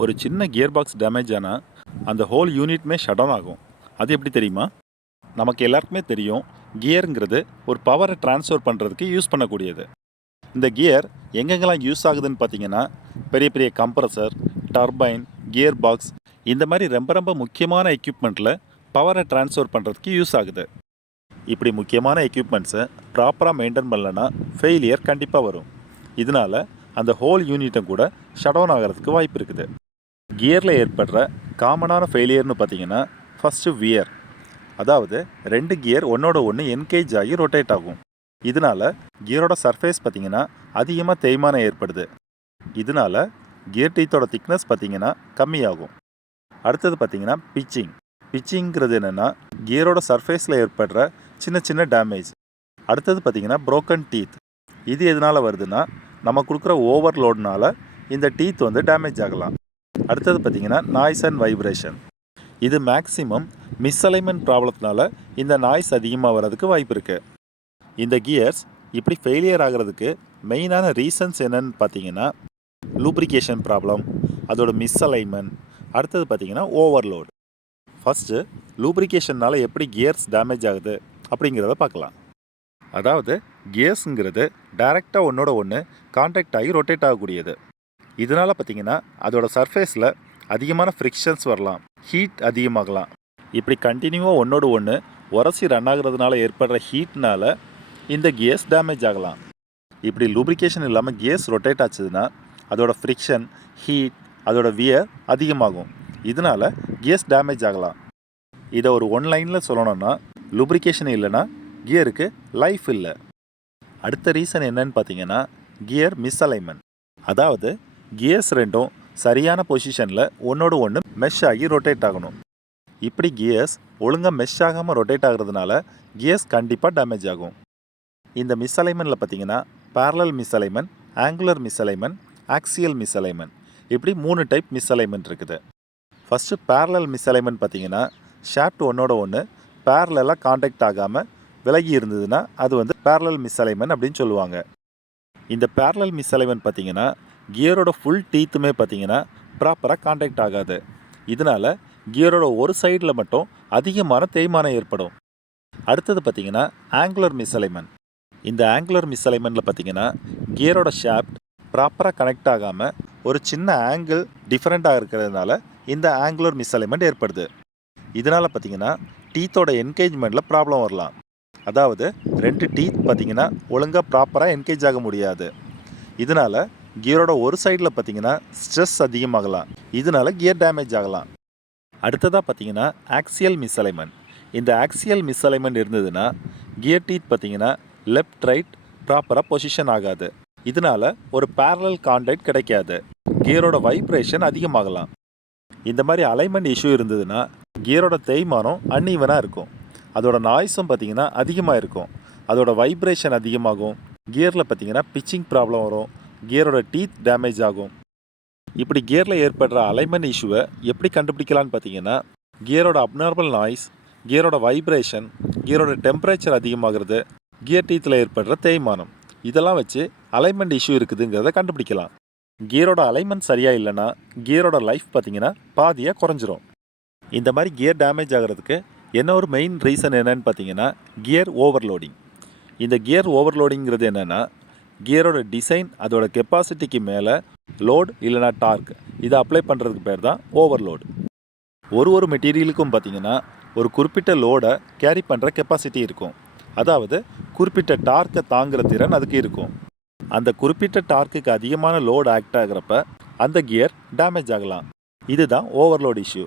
ஒரு சின்ன gear box damage ஆனால் அந்த ஹோல் யூனிட்மே ஷட் டவுன் ஆகும். அது எப்படி தெரியுமா? நமக்கு எல்லாருக்குமே தெரியும், கியருங்கிறது ஒரு பவரை ட்ரான்ஸ்ஃபர் பண்ணுறதுக்கு யூஸ் பண்ணக்கூடியது. இந்த கியர் எங்கெங்கெல்லாம் யூஸ் ஆகுதுன்னு பார்த்தீங்கன்னா, பெரிய பெரிய கம்ப்ரஸர், டர்பைன், கியர் பாக்ஸ் இந்த மாதிரி ரொம்ப ரொம்ப முக்கியமான எக்யூப்மெண்ட்டில் பவரை ட்ரான்ஸ்ஃபர் பண்ணுறதுக்கு யூஸ் ஆகுது. இப்படி முக்கியமான எக்யூப்மெண்ட்ஸை ப்ராப்பராக மெயின்டைன் பண்ணலன்னா ஃபெயிலியர் கண்டிப்பாக வரும். இதனால் அந்த ஹோல் யூனிட்டும் கூட ஷட் டவுன் ஆகிறதுக்கு வாய்ப்பு இருக்குது. கியரில் ஏற்படுற காமனான ஃபெயிலியர்னு பார்த்தீங்கன்னா, ஃபஸ்ட்டு வியர், அதாவது 2 கியர் ஒன்றோட ஒன்று என்கேஜ் ஆகி ரொட்டேட் ஆகும். இதனால் கியரோட சர்ஃபேஸ் பார்த்திங்கன்னா அதிகமாக தேய்மானம் ஏற்படுது. இதனால் கியர் டீத்தோட திக்னஸ் பார்த்திங்கன்னா கம்மியாகும். அடுத்தது பார்த்திங்கன்னா பிச்சிங்கிறது என்னென்னா கியரோட சர்ஃபேஸில் ஏற்படுற சின்ன சின்ன டேமேஜ். அடுத்தது பார்த்திங்கன்னா ப்ரோக்கன் டீத். இது எதனால் வருதுன்னா, நம்ம கொடுக்குற ஓவர்லோட்னால இந்த டீத் டேமேஜ் ஆகலாம். அடுத்தது பார்த்திங்கன்னா நாய்ஸ் அண்ட் வைப்ரேஷன். இது மேக்ஸிமம் மிஸ்அலைன்மெண்ட் ப்ராப்ளத்தினால இந்த நாய்ஸ் அதிகமாக வர்றதுக்கு வாய்ப்பு இருக்குது. இந்த கியர்ஸ் இப்படி ஃபெயிலியர் ஆகிறதுக்கு மெயினான ரீசன்ஸ் என்னன்னு பார்த்தீங்கன்னா, லூப்ரிகேஷன் ப்ராப்ளம், அதோட மிஸ்அலைன்மெண்ட், அடுத்தது பார்த்திங்கன்னா ஓவர்லோட். ஃபஸ்ட்டு லூப்ரிகேஷனால் எப்படி கியர்ஸ் டேமேஜ் ஆகுது அப்படிங்கிறத பார்க்கலாம். அதாவது கியர்ஸுங்கிறது டைரெக்டாக ஒன்றோட ஒன்று கான்டாக்ட் ஆகி ரொட்டேட் ஆகக்கூடியது. இதனால் பார்த்திங்கன்னா அதோட சர்ஃபேஸில் அதிகமான ஃப்ரிக்ஷன்ஸ் வரலாம், ஹீட் அதிகமாகலாம். இப்படி கண்டினியூவாக ஒன்றோட ஒன்று உரசி ரன் ஆகிறதுனால ஏற்படுற ஹீட்னால் இந்த கியர்ஸ் டேமேஜ் ஆகலாம். இப்படி லூப்ரிகேஷன் இல்லாமல் கியர்ஸ் ரொட்டேட் ஆச்சுதுன்னா அதோட ஃப்ரிக்ஷன், ஹீட், அதோட வியர் அதிகமாகும். இதனால் கியர்ஸ் டேமேஜ் ஆகலாம். இதை ஒரு ஒன் லைனில் சொல்லணும்னா, லூப்ரிகேஷன் இல்லைன்னா கியருக்கு லைஃப் இல்லை. அடுத்த ரீசன் என்னன்னு பார்த்தீங்கன்னா, கியர் மிஸ்அலைன்மெண்ட். அதாவது கியர்ஸ் ரெண்டும் சரியான பொசிஷனில் ஒன்றோடு ஒன்று மெஷ் ஆகி ரொட்டேட் ஆகணும். இப்படி கியர்ஸ் ஒழுங்காக மெஷ் ஆகாமல் ரொட்டேட் ஆகிறதுனால கியர்ஸ் கண்டிப்பாக டேமேஜ் ஆகும். இந்த மிஸ்அலைன்மெண்ட்டில் பார்த்தீங்கன்னா parallel misalignment, angular misalignment, axial misalignment, இப்படி 3 டைப் மிஸ்அலைன்மெண்ட் இருக்குது. ஃபஸ்ட்டு பேரலல் மிஸ்அலைன்மெண்ட் பார்த்தீங்கன்னா, ஷாஃப்ட் ஒன்றோட ஒன்று பேரலாக கான்டாக்ட் ஆகாமல் விலகி இருந்ததுன்னா அது பேரலல் மிஸ்அலைன்மெண்ட் அப்படின்னு சொல்லுவாங்க. இந்த பேரலல் மிஸ்அலைன்மெண்ட் பார்த்தீங்கன்னா கியரோட ஃபுல் டீத்துமே பார்த்தீங்கன்னா ப்ராப்பராக கான்டாக்ட் ஆகாது. இதனால் கியரோட ஒரு சைடில் மட்டும் அதிகமான தேய்மானம் ஏற்படும். அடுத்தது பார்த்தீங்கன்னா ஆங்குலர் மிஸ்அலைன்மெண்ட். இந்த ஆங்குலர் மிஸ்அலைன்மெண்ட்டில் பார்த்தீங்கன்னா கியரோட ஷாஃப்ட் ப்ராப்பராக கனெக்ட் ஆகாமல் ஒரு சின்ன ஆங்கிள் டிஃப்ரெண்ட்டாக இருக்கிறதுனால இந்த ஆங்குலர் மிஸ்அலைன்மெண்ட் ஏற்படுது. இதனால் பார்த்தீங்கன்னா டீத்தோட என்கேஜ்மெண்ட்டில் ப்ராப்ளம் வரலாம். அதாவது 2 டீத் பார்த்தீங்கன்னா ஒழுங்காக ப்ராப்பராக என்கேஜ் ஆக முடியாது. இதனால் கியரோட ஒரு சைடில் பார்த்தீங்கன்னா ஸ்ட்ரெஸ் அதிகமாகலாம். இதனால் கியர் டேமேஜ் ஆகலாம். அடுத்ததாக பார்த்தீங்கன்னா ஆக்சியல் மிஸ்அலைன்மெண்ட். இந்த ஆக்சியல் மிஸ்அலைன்மெண்ட் இருந்ததுன்னா கியர் டீத் பார்த்தீங்கன்னா லெஃப்ட் ரைட் ப்ராப்பராக பொசிஷன் ஆகாது. இதனால் ஒரு பேரலல் கான்டாக்ட் கிடைக்காது. கியரோட வைப்ரேஷன் அதிகமாகலாம். இந்த மாதிரி அலைன்மெண்ட் இஷ்யூ இருந்ததுன்னா கியரோட தேய்மானம் அன்ஈவனாக இருக்கும். அதோட நாய்ஸும் பார்த்திங்கன்னா அதிகமாக இருக்கும். அதோட வைப்ரேஷன் அதிகமாகும். கியரில் பார்த்திங்கன்னா பிச்சிங் ப்ராப்ளம் வரும். கியரோட டீத் டேமேஜ் ஆகும். இப்படி கியரில் ஏற்படுற அலைன்மெண்ட் இஷ்யூவை எப்படி கண்டுபிடிக்கலான்னு பார்த்தீங்கன்னா, கியரோட அப்நார்மல் நாய்ஸ், கியரோட வைப்ரேஷன், கியரோட டெம்பரேச்சர் அதிகமாகிறது, கியர் டீத்தில் ஏற்படுற தேய்மானம், இதெல்லாம் வச்சு அலைன்மெண்ட் இஷ்யூ இருக்குதுங்கிறத கண்டுபிடிக்கலாம். கியரோட அலைன்மெண்ட் சரியாக இல்லைன்னா கியரோட லைஃப் பார்த்திங்கன்னா பாதியாக குறைஞ்சிரும். இந்த மாதிரி கியர் டேமேஜ் ஆகிறதுக்கு என்ன ஒரு மெயின் ரீசன் என்னன்னு பார்த்தீங்கன்னா, கியர் ஓவர்லோடிங். இந்த கியர் ஓவர்லோடிங்கிறது என்னென்னா, கியரோட டிசைன், அதோட கெப்பாசிட்டிக்கு மேலே லோட் இல்லைனா டார்க் இதை அப்ளை பண்ணுறதுக்கு பேர் தான் ஓவர்லோடு. ஒரு மெட்டீரியலுக்கும் பார்த்திங்கன்னா ஒரு குறிப்பிட்ட லோடை கேரி பண்ணுற கெப்பாசிட்டி இருக்கும். அதாவது குறிப்பிட்ட டார்க்கை தாங்குகிற திறன் அதுக்கு இருக்கும். அந்த குறிப்பிட்ட டார்க்குக்கு அதிகமான லோடு ஆக்ட் ஆகிறப்ப அந்த கியர் டேமேஜ் ஆகலாம். இதுதான் ஓவர்லோட் இஷ்யூ.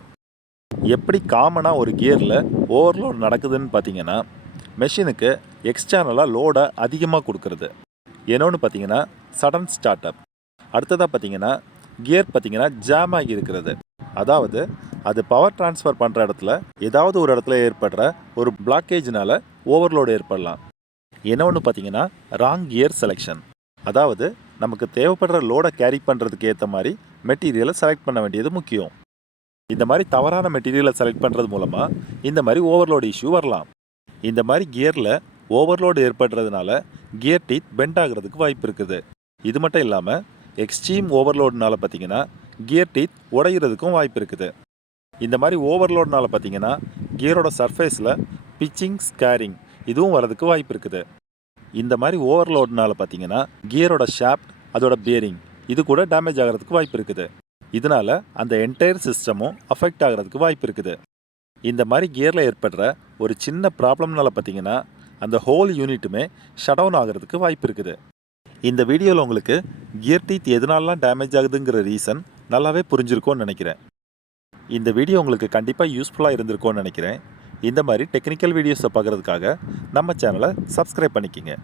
எப்படி காமனாக ஒரு கியரில் ஓவர்லோட் நடக்குதுன்னு பார்த்தீங்கன்னா, மெஷினுக்கு எக்ஸ்டர்னலாக லோடை அதிகமாக கொடுக்கறது. என்னொன்று பார்த்தீங்கன்னா சடன் ஸ்டார்ட் அப். அடுத்ததாக பார்த்தீங்கன்னா கியர் பார்த்தீங்கன்னா ஜாம் ஆகி இருக்கிறது. அதாவது அது பவர் டிரான்ஸ்ஃபர் பண்ணுற இடத்துல ஏதாவது ஒரு இடத்துல ஏற்படுற ஒரு பிளாக்கேஜினால் ஓவர்லோடு ஏற்படலாம். என்னொன்று பார்த்தீங்கன்னா ராங் கியர் செலெக்ஷன். அதாவது நமக்கு தேவைப்படுற லோடை கேரி பண்ணுறதுக்கு ஏற்ற மாதிரி மெட்டீரியலை செலக்ட் பண்ண வேண்டியது முக்கியம். இந்த மாதிரி தவறான மெட்டீரியலை செலக்ட் பண்ணுறது மூலமாக இந்த மாதிரி ஓவர்லோடு இஷ்யூ வரலாம். இந்த மாதிரி கியரில் ஓவர்லோடு ஏற்படுறதுனால கியர் டீத் பெண்ட் ஆகிறதுக்கு வாய்ப்பு இருக்குது. இது மட்டும் இல்லாமல் எக்ஸ்ட்ரீம் ஓவர்லோடுனால பார்த்தீங்கன்னா கியர் டீத் உடையிறதுக்கும் வாய்ப்பு இருக்குது. இந்த மாதிரி ஓவர்லோட்னால பார்த்தீங்கன்னா கியரோட சர்ஃபேஸில் பிச்சிங், ஸ்கேரிங் இதுவும் வரதுக்கு வாய்ப்பு இருக்குது. இந்த மாதிரி ஓவர்லோட்னால பார்த்தீங்கன்னா கியரோட ஷாஃப்ட், அதோட பியரிங் இது கூட டேமேஜ் ஆகிறதுக்கு வாய்ப்பு இருக்குது. இதனால அந்த என்டையர் சிஸ்டமும் அஃபெக்ட் ஆகிறதுக்கு வாய்ப்பு இருக்குது. இந்த மாதிரி கியரில் ஏற்படுற ஒரு சின்ன ப்ராப்ளம்னால பார்த்தீங்கன்னா அந்த ஹோல் யூனிட்டுமே ஷட் டவுன் ஆகிறதுக்கு வாய்ப்பு இருக்குது. இந்த வீடியோவில் உங்களுக்கு கியர் டீத் எதனாலலாம் டேமேஜ் ஆகுதுங்கிற ரீசன் நல்லாவே புரிஞ்சிருக்கும்னு நினைக்கிறேன். இந்த வீடியோ உங்களுக்கு கண்டிப்பாக யூஸ்ஃபுல்லாக இருந்திருக்கும்னு நினைக்கிறேன். இந்த மாதிரி டெக்னிக்கல் வீடியோஸை பார்க்குறதுக்காக நம்ம சேனலை சப்ஸ்கிரைப் பண்ணிக்கிங்க.